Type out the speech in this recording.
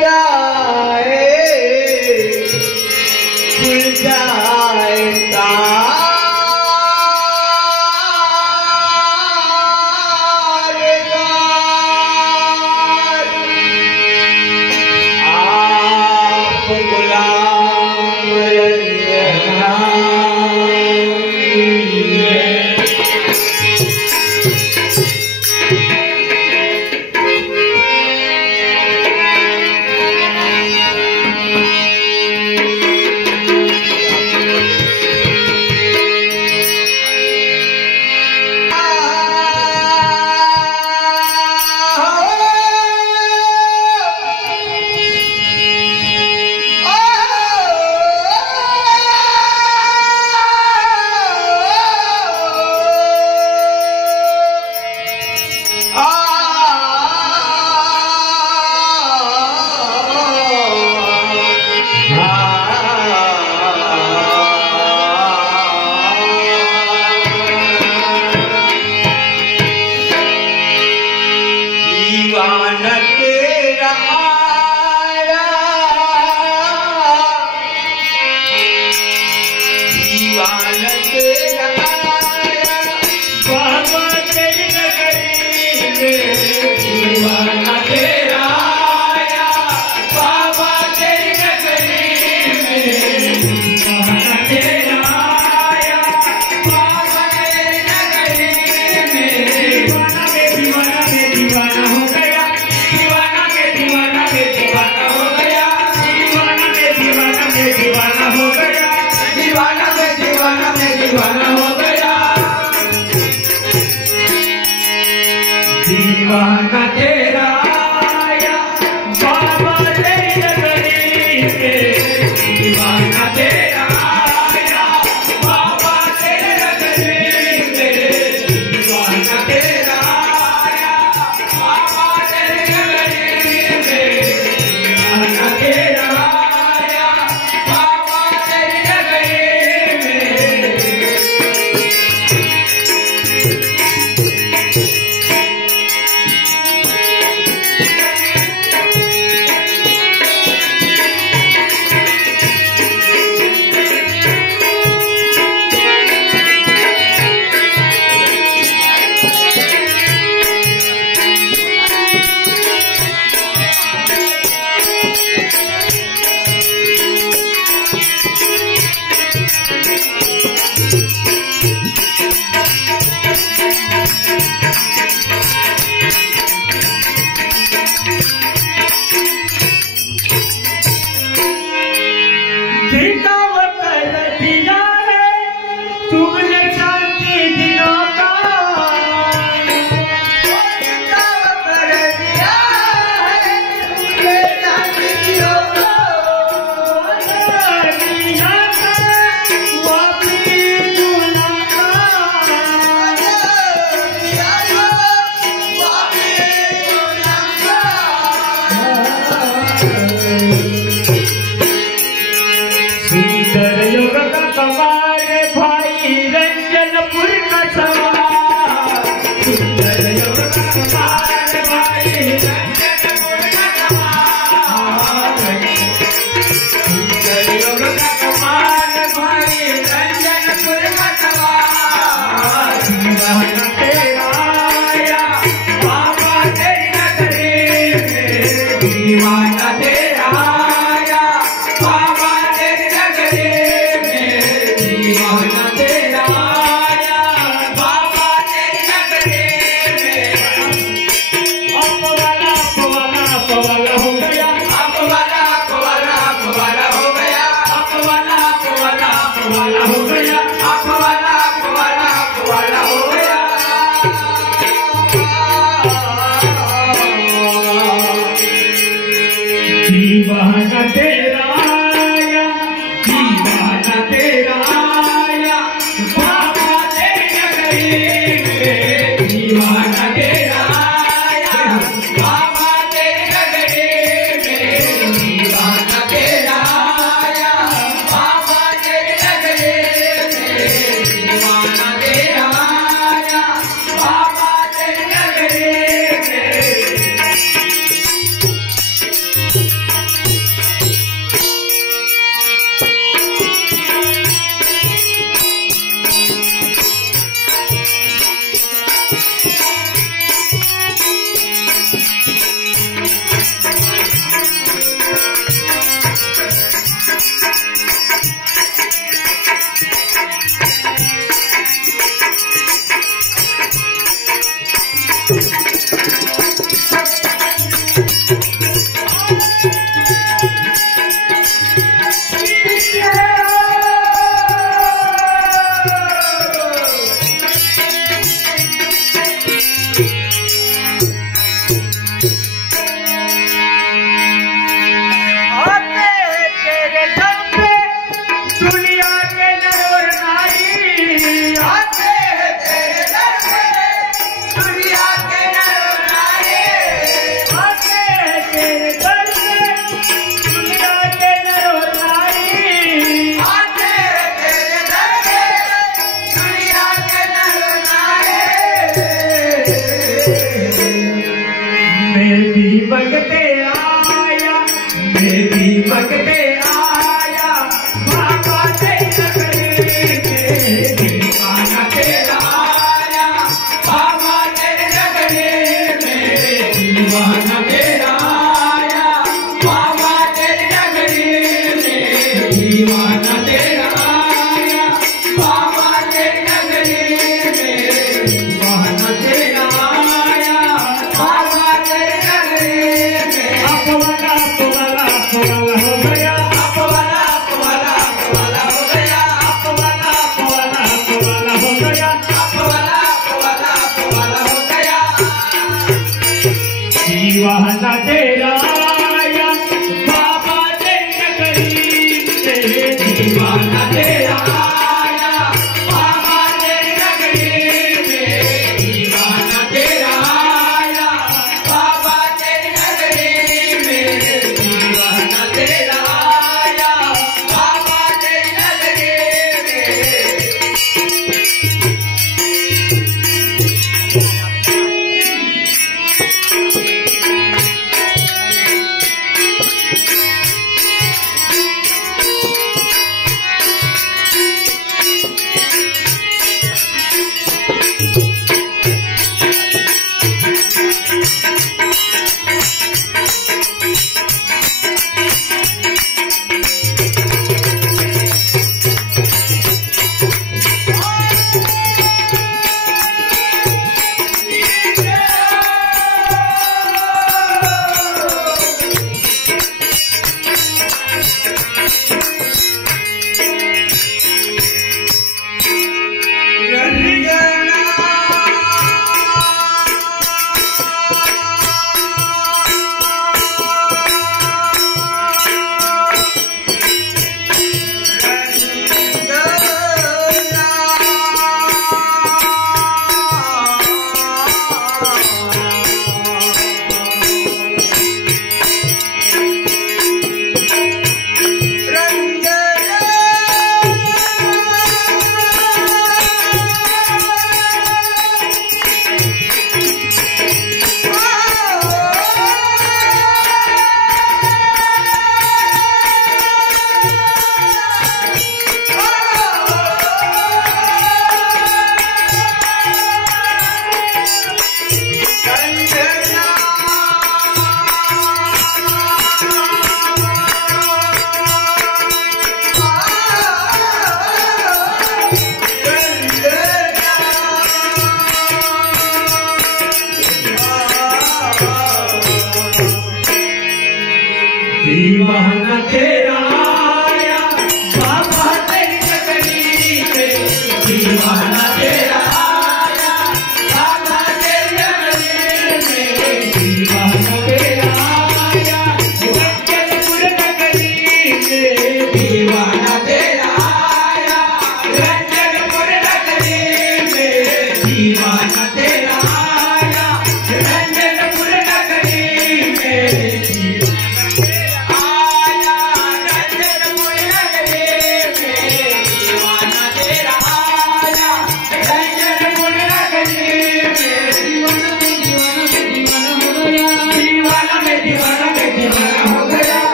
जाए खुल जाए तारे आप गुलाम रंजना दीवाना तेरा आया दीवाना तेरा आया बाबा तेरी नगरी में दीवाना तेरा आया बाबा तेरी नगरी में दीवाना तेरा आया बाबा तेरी नगरी में दीवाना दीवाना हो गया दीवाना के दीवाना हो गया दीवाना के दीवाना हो गया दीवाना के दीवाना हो गया दीवाना तेरा आया बाबा तेरी नगरी में दीवाना तेरा आया बाबा तेरी नगरी में दीवाना तेरा आया बाबा तेरी नगरी में दीवाना तेरा आया बाबा तेरी नगरी में तुमने शांति दिनों का कर दिया है तुमने शांति दिनों का दिया था वो अपनी दुनिया का दिया था वो अपनी दुनिया का सुंदर योग का कमाल भाई रंजनपुर का सवार सुंदर योग का कमाल भाई रंजनपुर का सवार सुंदर योग का कमाल भाई रंजनपुर का सवार दीवाना तेरा आया बाबा तेरी नगरी में दीवाना तेरा आया बाबा तेरी नगरी में दीवाना तेरा आया बाबा तेरी नगरी में अपवाला हो गया अपवाला हो गया अपवाला हो गया अपवाला हो गया दीवाना तेरा आया दीवाना तेरा आया बाबा तेरी नगरी में दीवाना तेरा आया बाबा तेरी नगरी में दीवाना तेरा आया बाबा तेरी नगरी में दीवाना तेरा